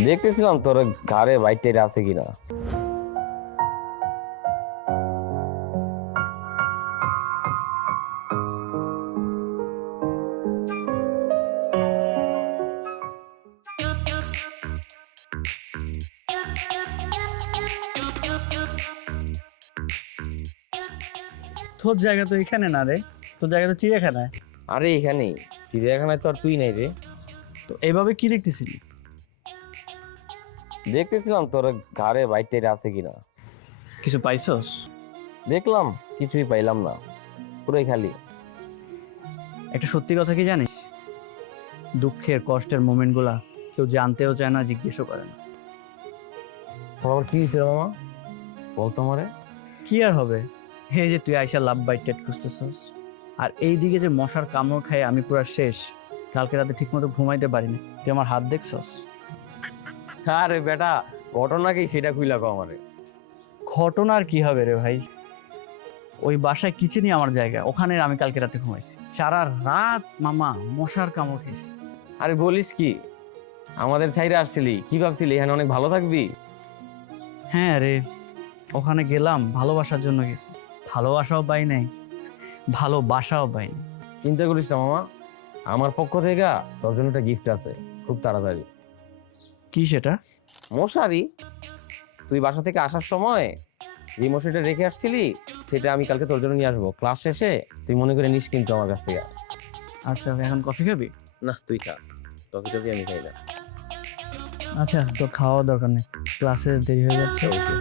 দেখতেছিলাম তোর ঘাড়ে বাইক আছে কিনা। তোর জায়গা তো এখানে না রে, তোর জায়গা তো চিড়িয়াখানায়। আরে এখানেই চিড়িয়াখানায় তো আর তুই নাই রে। তো এইভাবে কি দেখতেছিলি? দেখতেছিলাম তোর ঘাড়ে বাইক আছে কিনা। কিছু পাইছস? দেখলাম কিছুই পাইলাম না, পুরোই খালি। একটা সত্যি কথা কি জানিস, দুঃখের কষ্টের মোমেন্টগুলা কেউ জানতেও চায় না, জিজ্ঞেসও করে না। আমার কি হয়েছিল মামা, বলতো আমারে। কি আর হবে, এই যে তুই আইসা লাভ বাইট টেট খুঁজতেছস, আর এই দিকে যে মশার কামড় খায় আমি পুরা শেষ। কালকে রাতে ঠিক মতো ঘুমাইতে পারিনি, তুই আমার হাত দেখছস? আরে বেটা, ঘটনা কি সেটা খুইলা কো আমারে। ঘটনা আর কি হবে রে ভাই, ওই বাসায় কিচেনই আমার জায়গা, ওখানে আমি কালকে রাতে ঘুমাইছি সারা রাত মামা, মশার কামড় খেয়েছি। আরে বলিস কি, আমাদের সাইডে আসছিলি কি ভাবছিলি এখানে অনেক ভালো থাকবি? হ্যাঁ রে, ওখানে গেলাম ভালোবাসার জন্য গেছি, ভালোবাসাও পাই নাই, ভালোবাসাও পাই নাই। চিন্তা করিস না মামা, আমার পক্ষ থেকে তোর জন্য একটা গিফট আছে, খুব তাড়াতাড়ি। কি সেটা? মশারি। তুই বাসা থেকে আসার সময় যে মশারিটা রেখে আসছিলি সেটা আমি কালকে তোর জন্য নিয়ে আসবো। ক্লাস শেষে তুই মনে করে নিস কিন্তু আমার কাছ থেকে। আচ্ছা এখন কফি খাবি? না তুই খা, কফি টফি আমি খাই না। আচ্ছা তোর খাওয়ার দরকার নেই, ক্লাসে দেরি হয়ে যাচ্ছে। ওকে।